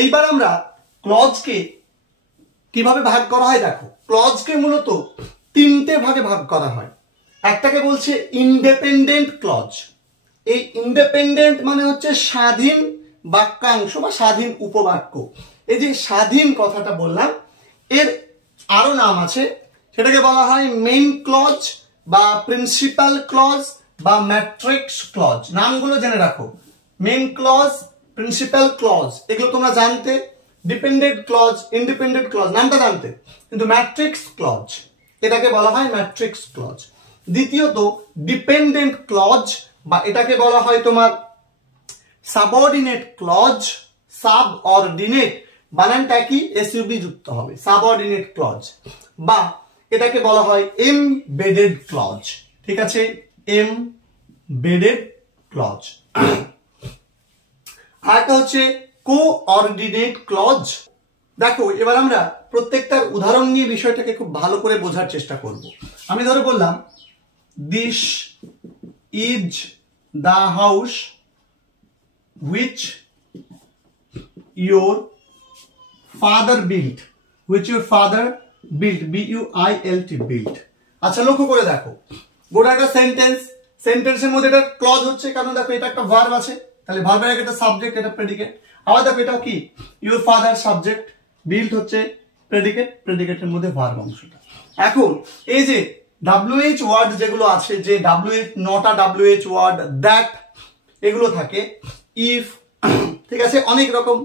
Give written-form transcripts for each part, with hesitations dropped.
এইবার আমরা ক্লজকে কিভাবে ভাগ করা হয় দেখো। ক্লজকে মূলত তিনটে ভাগে ভাগ করা হয়। একটাকে বলছে ইন্ডিপেন্ডেন্ট ক্লজ। এই ইন্ডিপেন্ডেন্ট মানে হচ্ছে স্বাধীন বাক্যাংশ বা স্বাধীন উপবাক্য। এই যে স্বাধীন কথাটা বললাম, এর আরো নাম আছে, সেটাকে বলা হয় মেইন ক্লজ বা প্রিন্সিপাল ক্লজ বা ম্যাট্রিক্স ক্লজ। নামগুলো জেনে রাখো, মেইন ক্লজ, প্রিন্সিপাল ক্লজ এগুলো তোমরা জানতে, ডিপেন্ডেন্ট ক্লজ, ইন্ডিপেন্ডেন্ট ক্লজ নামটা জানতে, কিন্তু ম্যাট্রিক্স ক্লজ এটাকে বলা হয় ম্যাট্রিক্স ক্লজ। দ্বিতীয়ত ডিপেন্ডেন্ট ক্লজ বা এটাকে বলা হয় তোমার সাবঅর্ডিনেট ক্লজ। সাবঅর্ডিনেট বানানটা কি এসইউবি যুক্ত হবে, সাবঅর্ডিনেট ক্লজ, বা এটাকে বলা হয় এমবেডেড ক্লজ। ঠিক আছে, এমবেডেড ক্লজ। আরেকটা হচ্ছে কোঅর্ডিনেট ক্লজ। দেখো এবার আমরা প্রত্যেকটার উদাহরণ নিয়ে বিষয়টাকে খুব ভালো করে বোঝার চেষ্টা করব। আমি ধরে বললাম this is the house which your father built, which your father built, B-U-I-L-T, built। আচ্ছা লক্ষ্য করে দেখো, গোটা একটা সেন্টেন্স, সেন্টেন্সের মধ্যে এটা ক্লজ হচ্ছে কারণ দেখো এটা একটা ভার্ব আছে, তাহলে ভার্বের আগে একটা সাবজেক্ট, এটা প্রেডিকেট। আবার দেখো এটাও কি ইউর ফাদার সাবজেক্ট, বিল্ট হচ্ছে প্রেডিকেট, প্রেডিকেটের মধ্যে ভার্ব অংশটা। এখন এই যে WH ওয়ার্ড যেগুলো আছে, যে WH নটা WH ওয়ার্ড, দ্যাট এগুলো থাকে, ইফ, ঠিক আছে, অনেক রকম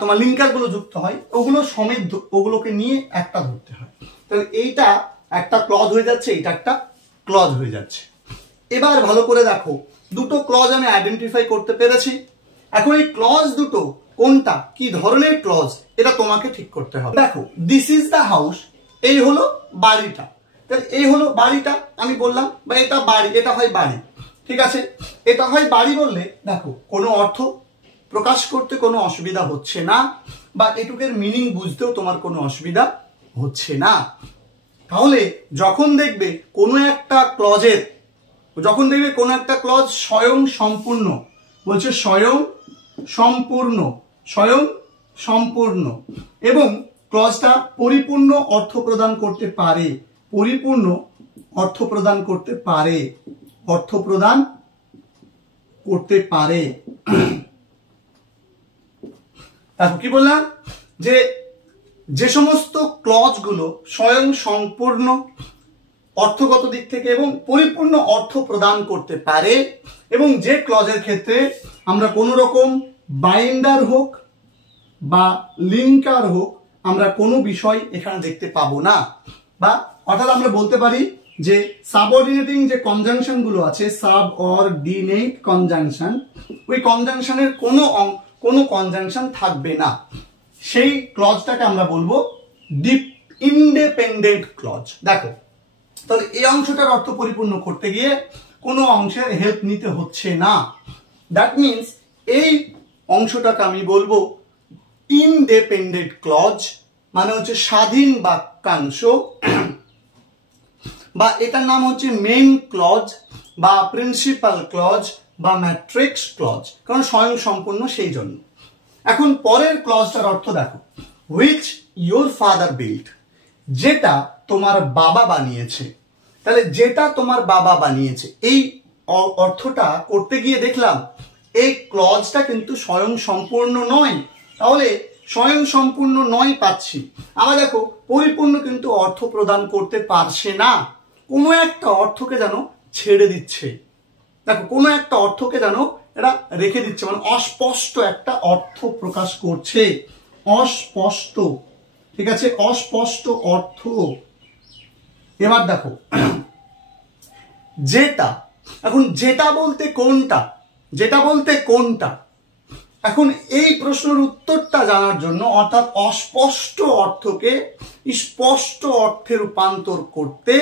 তোমার লিঙ্কার গুলো যুক্ত হয়, ওগুলো সমেত ওগুলোকে নিয়ে একটা ধরতে হয়। তাহলে এইটা একটা ক্লজ হয়ে যাচ্ছে, এটা একটা ক্লজ হয়ে যাচ্ছে। এবার ভালো করে দেখো, দুটো ক্লজ আমি আইডেন্টিফাই করতে পেরেছি। এখন এই ক্লজ দুটো কোনটা, কি ধরনের ক্লজ, এটা তোমাকে ঠিক করতে হবে। দেখো দিস ইজ দ্য হাউস, এই হলো বাড়িটা, তাহলে এই হলো বাড়িটা আমি বললাম, বা এটা বাড়ি, এটা হয় বাড়ি। ঠিক আছে, এটা হয় বাড়ি বললে দেখো কোনো অর্থ প্রকাশ করতে কোনো অসুবিধা হচ্ছে না, বা এটুকের মিনিং বুঝতেও তোমার কোনো অসুবিধা হচ্ছে না। তাহলে যখন দেখবে কোনো একটা ক্লজের, যখন দেখবে কোনো একটা ক্লজ স্বয়ং সম্পূর্ণ, বলছে স্বয়ং সম্পূর্ণ, স্বয়ং সম্পূর্ণ, এবং ক্লজটা পরিপূর্ণ অর্থ প্রদান করতে পারে, পরিপূর্ণ অর্থ প্রদান করতে পারে, অর্থ প্রদান করতে পারে। দেখো কি বললাম, যে যে সমস্ত ক্লজ গুলো স্বয়ং সম্পূর্ণ অর্থগত দিক থেকে এবং পরিপূর্ণ অর্থ প্রদান করতে পারে, এবং যে ক্লজের ক্ষেত্রে আমরা কোনো রকম বাইন্ডার হোক বা লিঙ্কার হোক আমরা কোনো বিষয় এখানে দেখতে পাবো না, বা অর্থাৎ আমরা বলতে পারি যে সাবঅর্ডিনেটিং যে কনজাংশন গুলো আছে, সাবঅর্ডিনেট কনজাংশন, ওই কনজাংশনের কোনো কনজাংশন থাকবে না, সেই ক্লজটাকে আমরা বলবো ইন্ডিপেন্ডেন্ট ক্লজ। দেখো তাহলে এই অংশটার অর্থ পরিপূর্ণ করতে গিয়ে কোনো অংশের হেল্প নিতে হচ্ছে না। দ্যাট মিনস এই অংশটাকে আমি বলবো ইন্ডিপেন্ডেন্ট ক্লজ, মানে হচ্ছে স্বাধীন বাক্যাংশ, বা এটার নাম হচ্ছে মেইন ক্লজ বা প্রিন্সিপাল ক্লজ বা ম্যাট্রিক্স ক্লজ, কারণ স্বয়ং সম্পূর্ণ সেই জন্য। এখন পরের ক্লজটার অর্থ দেখো, হুইচ ইউর ফাদার বিল্ট, যেটা তোমার বাবা বানিয়েছে। তাহলে যেটা তোমার বাবা বানিয়েছে, এই অর্থটা করতে গিয়ে দেখলাম এই ক্লজটা কিন্তু স্বয়ং সম্পূর্ণ নয়, তাহলে স্বয়ং সম্পূর্ণ নয় পাচ্ছি। আবার দেখো পরিপূর্ণ কিন্তু অর্থ প্রদান করতে পারছে না, কোনো একটা অর্থকে যেন ছেড়ে দিচ্ছে, দেখো কোনো একটা অর্থকে যেন এটা রেখে দিচ্ছে, মানে অস্পষ্ট একটা অর্থ প্রকাশ করছে, অস্পষ্ট। ঠিক আছে, অস্পষ্ট অর্থ। এবার দেখো যেটা, এখন যেটা বলতে কোনটা, যেটা বলতে কোনটা, এখন এই প্রশ্নের উত্তরটা জানার জন্য, অর্থাৎ অস্পষ্ট অর্থকে স্পষ্ট অর্থে রূপান্তর করতে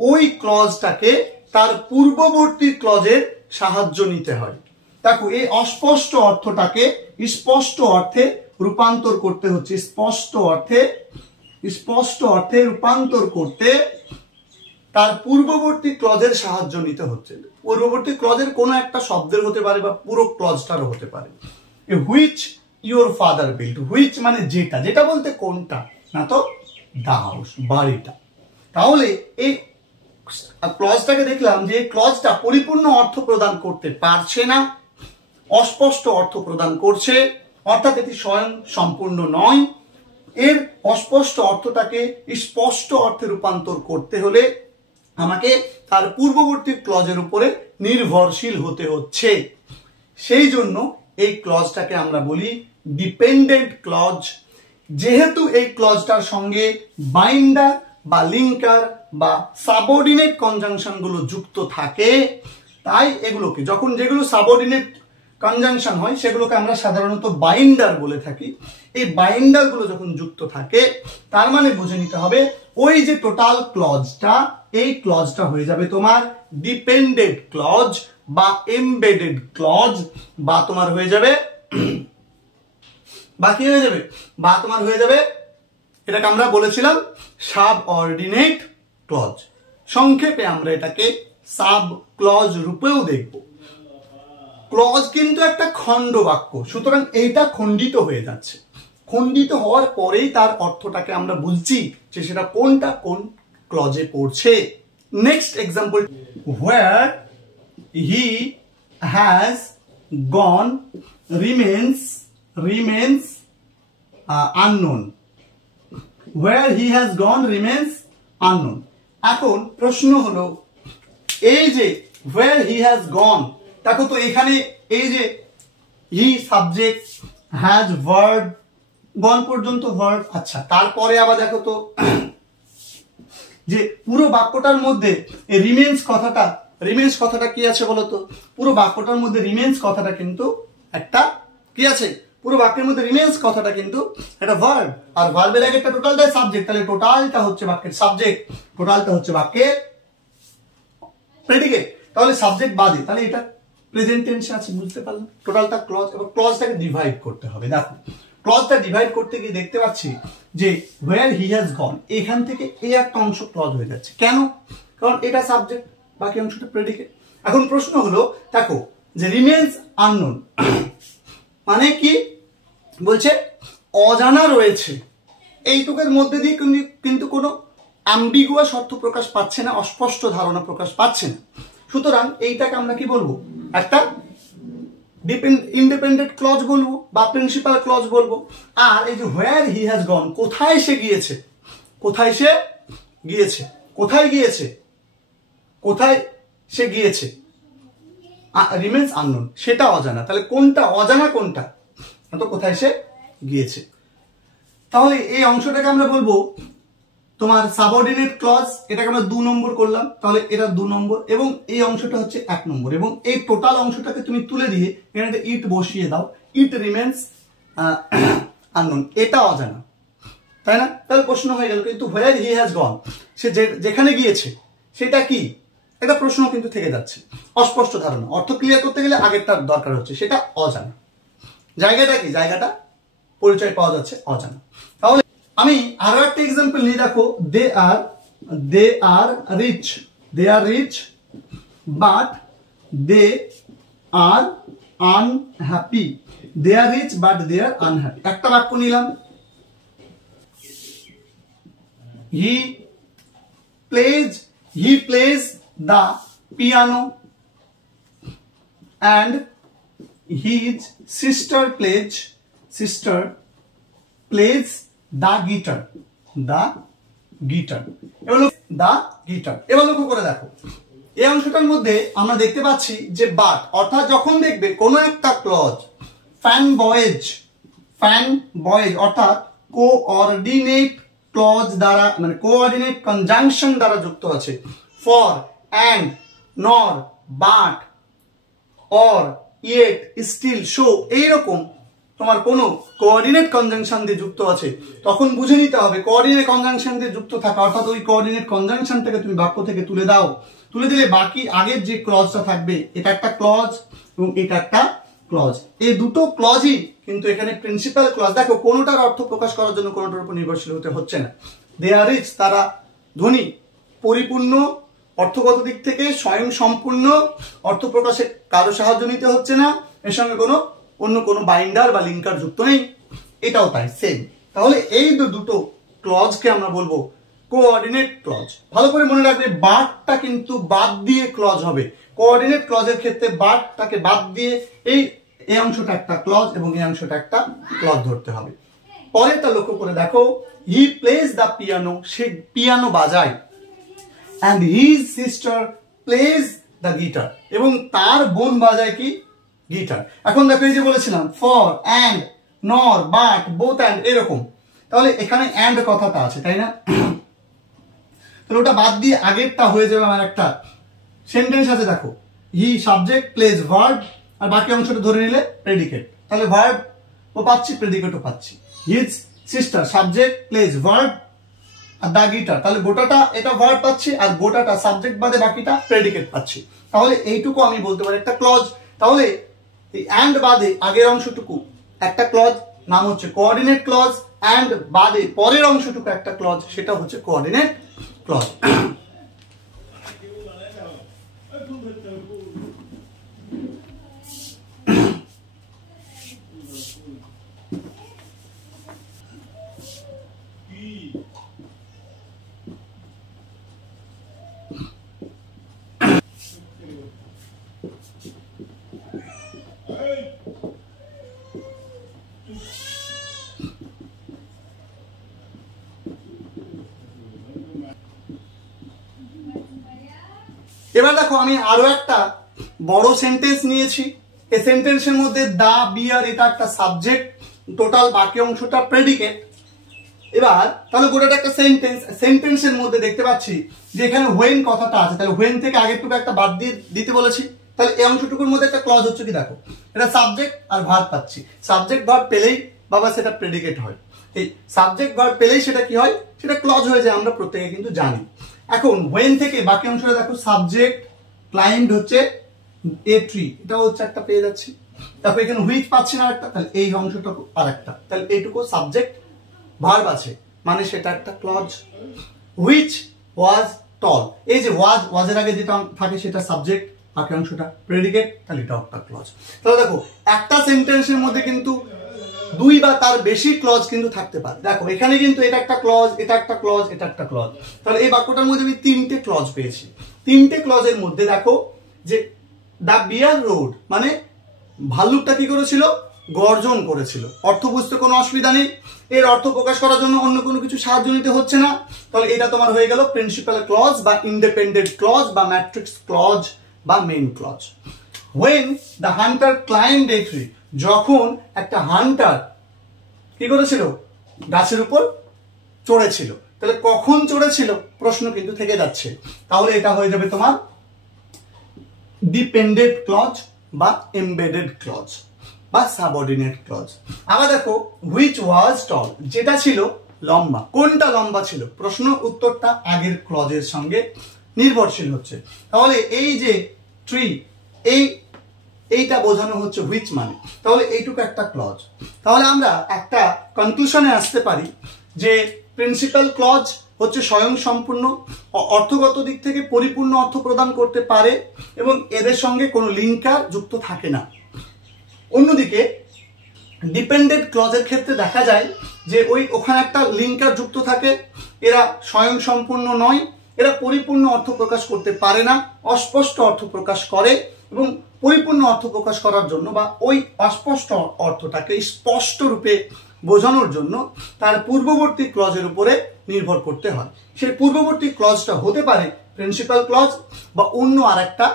ওই ক্লজটাকে তার পূর্ববর্তী ক্লজের সাহায্য নিতে হয়। দেখো এই অস্পষ্ট অর্থটাকে স্পষ্ট অর্থে রূপান্তর করতে হচ্ছে, স্পষ্ট অর্থে রূপান্তর করতে তার পূর্ববর্তী ক্লজের সাহায্য নিতে হচ্ছে। পূর্ববর্তী ক্লজের কোনো একটা শব্দের হতে পারে বা পুরো ক্লজটারও হতে পারে। Which your father built, which মানে যেটা, যেটা বলতে কোনটা, না তো দা হাউস, বাড়িটা। তাহলে এই ক্লজটাকে দেখলাম যে ক্লজটা পরিপূর্ণ অর্থ প্রদান করতে পারছে না, অস্পষ্ট অর্থ প্রদান করছে, অর্থাৎ এটি স্বয়ং সম্পূর্ণ নয়। এর অস্পষ্ট অর্থটাকে স্পষ্ট অর্থে রূপান্তর করতে হলে আমাকে তার পূর্ববর্তী ক্লজের উপরে নির্ভরশীল হতে হচ্ছে। সেই জন্য এই ক্লজটাকে আমরা বলি ডিপেন্ডেন্ট ক্লজ। যেহেতু এই ক্লজটার সঙ্গে বাইন্ডার বা লিঙ্কার বা সাবঅর্ডিনেট কনজাংশন গুলো যুক্ত থাকে, তাই এগুলোকে যখন যেগুলো সাবঅর্ডিনেট কনজাংশন হয় সেগুলোকে আমরা সাধারণত বাইন্ডার বলে থাকি। এই বাইন্ডার গুলো যখন যুক্ত থাকে তার মানে বুঝে নিতে হবে ওই যে টোটাল ক্লজটা, এই ক্লজটা হয়ে যাবে তোমার ডিপেন্ডেন্ট ক্লজ বা এমবেডেড ক্লজ, বা তোমার হয়ে যাবে বা কি হয়ে যাবে, বা তোমার হয়ে যাবে, এটাকে আমরা বলেছিলাম সাবঅর্ডিনেট ক্লজ। সংক্ষেপে আমরা এটাকে সাব ক্লজ রূপেও দেখব। ক্লজ কিন্তু একটা খণ্ড বাক্য, সুতরাং এইটা খণ্ডিত হয়ে যাচ্ছে। খণ্ডিত হওয়ার পরেই তার অর্থটাকে আমরা বুঝছি যে সেটা কোনটা কোন ক্লজে পড়ছে। Next example, where he has gone remains unknown. Where he has gone remains unknown. এখন প্রশ্ন হলো এই যে where he has gone, দেখো তো এখানে এই যে he subject, has verb, gone পর্যন্ত verb। আচ্ছা, তারপরে আবার দেখো তো যে পুরো বাক্যটার মধ্যে রিমেন্স কথাটা কি আছে বলতো? পুরো বাক্যটার মধ্যে রিমেন্স কথাটা কিন্তু একটা কি আছে? পুরো বাক্যের মধ্যে রিমেন্স কথাটা কিন্তু একটা ভার্ব, আর ভার্বের আগে একটা টোটাল দেয় সাবজেক্ট, তাহলে টোটালটা হচ্ছে বাক্যের সাবজেক্ট, টোটালটা হচ্ছে বাক্যের প্রেডিকেট। তাহলে সাবজেক্ট বাদে তাহলে এটা প্রেজেন্ট টেন্সে আছে, বুঝতে পারলাম। টোটালটা ক্লজ, এবার ক্লজটাকে ডিভাইড করতে হবে। দেখো ক্লজটা ডিভাইড করতে গিয়ে দেখতে পাচ্ছি যে where he has gone, এখান থেকে এই একটা অংশ ক্লজ হয়ে যাচ্ছে। কেন? কারণ এটা সাবজেক্ট, বাকি অংশটা প্রেডিকেট। এখন প্রশ্ন হলো দেখো যে রিমেন্স আননোন মানে কি বলছে? অজানা রয়েছে। এইটুকের মধ্যে দিয়ে কিন্তু কোনো অ্যাম্বিগুয়াস অর্থ প্রকাশ পাচ্ছে না, অস্পষ্ট ধারণা প্রকাশ পাচ্ছে না। সুতরাং এইটাকে আমরা কি বলবো? একটা ইন্ডিপেন্ডেন্ট ক্লজ বলবো বা প্রিন্সিপাল ক্লজ বলবো। আর এই যে হোয়ার হি হ্যাজ গন, কোথায় সে গিয়েছে, কোথায় সে গিয়েছে, কোথায় গিয়েছে, কোথায় সে গিয়েছে, রিমেন্স আননোন, সেটা অজানা। তাহলে কোনটা অজানা, কোনটা তো কোথায় সে গিয়েছে। তাহলে এই অংশটাকে আমরা বলবো তোমার সাবঅর্ডিনেট ক্লজ, এটাকে আমরা 2 নম্বর করলাম, তাহলে এটা 2 নম্বর, এবং এই অংশটা হচ্ছে 1 নম্বর, এবং এই টোটাল অংশটাকে তুমি তুলে দিয়ে এখানে ইট বসিয়ে দাও, ইট রিমেন্স আননোন, এটা অজানা, তাই না? তাহলে প্রশ্ন হয়ে গেল, কিন্তু হোয়ার হি হ্যাজ গন, সে যেখানে গিয়েছে সেটা কি? একটা প্রশ্ন কিন্তু থেকে যাচ্ছে, অস্পষ্ট ধারণা। অর্থ ক্লিয়ার করতে গেলে আগেরটার দরকার হচ্ছে, সেটা অজানা। জায়গাটা কি? জায়গাটা পরিচয় পাওয়া যাচ্ছে অজানা। তাহলে আমি আরো একটা এক্সাম্পল নিয়ে দেখো, they are rich but they are unhappy. They are rich but they are unhappy. একটা বাক্য নিলাম, হি plays the piano and his sister plays the guitar. এবার লক্ষ্য করে দেখো, এই অংশটার মধ্যে আমরা দেখতে পাচ্ছি যে বাট, অর্থাৎ যখন দেখবে কোন একটা ক্লজ ফ্যান বয়েজ অর্থাৎ কোঅর্ডিনেট ক্লজ দ্বারা, মানে কোঅর্ডিনেট কনজাংশন দ্বারা যুক্ত আছে, for, and, nor, but, or, yet, still, so, এইরকম তোমার কোনো কোঅর্ডিনেট কনজাংশন দিয়ে যুক্ত আছে, তখন বুঝে নিতে হবে কোঅর্ডিনেট কনজাংশন দিয়ে যুক্ত থাকা, অর্থাৎ ওই কোঅর্ডিনেট কনজাংশনটাকে তুমি বাক্য থেকে তুলে দাও। তুলে দিলে বাকি আগের যে ক্লজটা থাকবে, এটা একটা ক্লজ এবং এটা একটা ক্লজ, এই দুটো ক্লজই কিন্তু এখানে প্রিন্সিপাল ক্লজ। দেখো কোনোটার অর্থ প্রকাশ করার জন্য কোনোটার উপর নির্ভরশীল হতে হচ্ছে না। দে আর রিচ, তারা ধনী, পরিপূর্ণ, অর্থগত দিক থেকে স্বয়ং সম্পূর্ণ, অর্থ প্রকাশে কারো সাহায্য নিতে হচ্ছে না, এর সঙ্গে কোনো অন্য কোনো বাইন্ডার বা লিঙ্কার যুক্ত নেই, এটাও তাই সেম। তাহলে এই দুটো ক্লজকে আমরা বলবো কোঅর্ডিনেট ক্লজ। ভালো করে মনে রাখবে বাটটা কিন্তু বাদ দিয়ে ক্লজ হবে। কোঅর্ডিনেট ক্লজের ক্ষেত্রে বাটটাকে বাদ দিয়ে এই অংশটা একটা ক্লজ এবং এই অংশটা একটা ক্লজ ধরতে হবে। পরেরটা লক্ষ্য করে দেখো, হি প্লেজ দ্য পিয়ানো, সে পিয়ানো বাজায়, and his sister plays the guitar, এবং তার বোন বাজায় কি গিটার। এখন দেখো এই যে বলেছিলাম for, and, nor, but, both and এরকম, তাহলে এখানে and কথাটা আছে তাই না, তাহলে ওটা বাদ দিয়ে আগেরটা হয়ে যাবে আমার একটা সেন্টেন্স আছে। দেখো হি সাবজেক্ট প্লেজ ভার্ব, আর বাকি অংশটা ধরে নিলে প্রেডিকেট, তাহলে ভার্ব ও পাচ্ছি প্রেডিকেটও পাচ্ছি। His sister subject plays verb are the guitar, তাহলে গোটাটা এটা ভার্ব পাচ্ছি আর গোটাটা সাবজেক্ট বাদে বাকিটা প্রেডিকেট পাচ্ছি। তাহলে এইটুকু আমি বলতে পারি একটা ক্লজ। তাহলে এই অ্যান্ড বাদে আগের অংশটুকু একটা ক্লজ, নাম হচ্ছে কোঅর্ডিনেট ক্লজ, অ্যান্ড বাদে পরের অংশটুকু একটা ক্লজ, সেটা হচ্ছে কোঅর্ডিনেট ক্লজ। এবার দেখো আমি আরো একটা বড় সেন্টেন্স নিয়েছি। এই সেন্টেন্সের মধ্যে দা, বিয়ার এটা একটা সাবজেক্ট, টোটাল বাকি অংশটা প্রেডিকেট। এবার তাহলে গোটাটা একটা সেন্টেন্স, সেন্টেন্সের মধ্যে দেখতে পাচ্ছি যে এখানে হোয়েন কথাটা আছে, তাহলে হোয়েন থেকে আগেরটুকু একটা বাদ দিয়ে দিতে বলেছি, তাহলে এই অংশটুকুর মধ্যে একটা ক্লজ হচ্ছে কি দেখো, এটা সাবজেক্ট আর ভার্ব পাচ্ছি। সাবজেক্ট ভার্ব পেলেই বাবা সেটা প্রেডিকেট হয়, এই সাবজেক্ট ভার্ব পেলেই সেটা কি হয়, সেটা ক্লজ হয়ে যায়, আমরা প্রত্যেকে কিন্তু জানি। এখন হোয়েন থেকে বাকি অংশটা দেখো, সাবজেক্ট ক্লাইম্বড হচ্ছে এ ট্রি, এটা হচ্ছে একটা পেয়ে যাচ্ছি। তারপর এখানে হুইচ পাচ্ছি না একটা, তাহলে এই অংশটা আর একটা, তাহলে এইটুকু সাবজেক্ট ভার্ব আছে, মানে সেটা একটা ক্লজ। হুইচ ওয়াজ টল, এই যে ওয়াজের আগে যেটা থাকে সেটা সাবজেক্ট, বাকি অংশটা প্রেডিকেট, তাহলে এটা একটা ক্লজ। তাহলে দেখো একটা সেন্টেন্সের মধ্যে কিন্তু দুই বা তার বেশি ক্লজ কিন্তু থাকতে পারে। দেখো এখানে কিন্তু এটা একটা ক্লজ, এটা একটা ক্লজ, এটা একটা ক্লজ, তাহলে এই বাক্যটার মধ্যে আমি তিনটে ক্লজ পেয়েছি। তিনটে ক্লজের মধ্যে দেখো যে দা বিয়ার রোড, মানে ভাল্লুকটা কি করেছিল, গর্জন করেছিল। অর্থ বুঝতে কোনো অসুবিধা নেই, এর অর্থ প্রকাশ করার জন্য অন্য কোনো কিছু সাহায্য নিতে হচ্ছে না। তাহলে এটা তোমার হয়ে গেল প্রিন্সিপাল ক্লজ বা ইন্ডিপেন্ডেন্ট ক্লজ বা ম্যাট্রিক্স ক্লজ বা main clause. when the hunter climbed a tree, যখন একটা হান্টার কি করেছিল, গাছের উপর চড়েছিল। তাহলে কখন চড়েছিল প্রশ্ন কিন্তু থেকে যাচ্ছে, তাহলে এটা হয়ে যাবে তোমার ডিপেন্ডেন্ট ক্লজ বা এমবেডেড ক্লজ বা সাবঅর্ডিনেট ক্লজ। আবার দেখো হুইচ ওয়াজ টল, যেটা ছিল লম্বা, কোনটা লম্বা ছিল, প্রশ্ন উত্তরটা আগের ক্লজের সঙ্গে নির্ভরশীল হচ্ছে। তাহলে এই যে ট্রি, এইটা বোঝানো হচ্ছে হুইচ মানে, তাহলে এইটুকু একটা ক্লজ। তাহলে আমরা একটা কনক্লুশনে আসতে পারি যে প্রিন্সিপাল ক্লজ হচ্ছে স্বয়ং সম্পূর্ণ, অর্থগত দিক থেকে পরিপূর্ণ অর্থ প্রদান করতে পারে এবং এদের সঙ্গে কোনো লিঙ্কার যুক্ত থাকে না। অন্যদিকে ডিপেন্ডেন্ট ক্লজের ক্ষেত্রে দেখা যায় যে ওখানে একটা লিঙ্কার যুক্ত থাকে, এরা স্বয়ং সম্পূর্ণ নয়, এরা পরিপূর্ণ অর্থ প্রকাশ করতে পারে না, অস্পষ্ট অর্থ প্রকাশ করে, এবং পরিপূর্ণ অর্থ প্রকাশ করার জন্য বা ওই অস্পষ্ট অর্থটাকে স্পষ্ট রূপে বোঝানোর জন্য তার পূর্ববর্তী ক্লজের উপরে নির্ভর করতে হয়। সেই পূর্ববর্তী ক্লজটা হতে পারে প্রিন্সিপাল ক্লজ বা অন্য আর একটা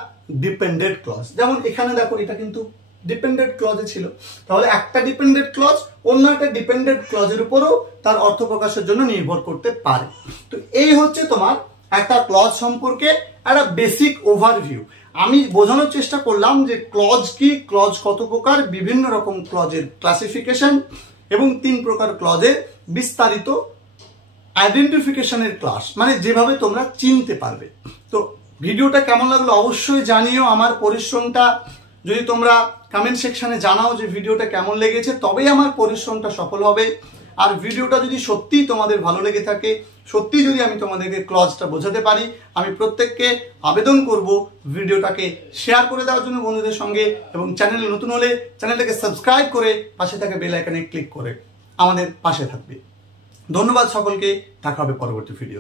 ডিপেন্ডেন্ট ক্লজ। যেমন এখানে দেখো এটা কিন্তু ডিপেন্ডেন্ট ক্লজে ছিল, তাহলে একটা ডিপেন্ডেন্ট ক্লজ অন্য একটা ডিপেন্ডেন্ট ক্লজের উপরও তার অর্থ প্রকাশের জন্য নির্ভর করতে পারে। তো এই হচ্ছে তোমার একটা ক্লজ সম্পর্কে একটা বেসিক ওভারভিউ। আমি বোঝানোর চেষ্টা করলাম যে ক্লজ কি, ক্লজ কত প্রকার, বিভিন্ন রকম ক্লজের ক্লাসিফিকেশন এবং 3 প্রকার ক্লজের বিস্তারিত আইডেন্টিফিকেশনের ক্লাস, মানে যেভাবে তোমরা চিনতে পারবে। তো ভিডিওটা কেমন লাগলো অবশ্যই জানিও। আমার পরিশ্রমটা যদি তোমরা কমেন্ট সেকশনে জানাও যে ভিডিওটা কেমন লেগেছে, তবেই আমার পরিশ্রমটা সফল হবে। আর ভিডিওটা যদি সত্যিই তোমাদের ভালো লেগে থাকে, সত্যি যদি আমি তোমাদেরকে ক্লজটা বোঝাতে পারি, আমি প্রত্যেককে আবেদন করব ভিডিওটাকে শেয়ার করে দেওয়ার জন্য বন্ধুদের সঙ্গে, এবং চ্যানেলে নতুন হলে চ্যানেলটাকে সাবস্ক্রাইব করে পাশে থাকা বেল আইকনে ক্লিক করে আমাদের পাশে থাকবে। ধন্যবাদ সকলকে, দেখা হবে পরবর্তী ভিডিও।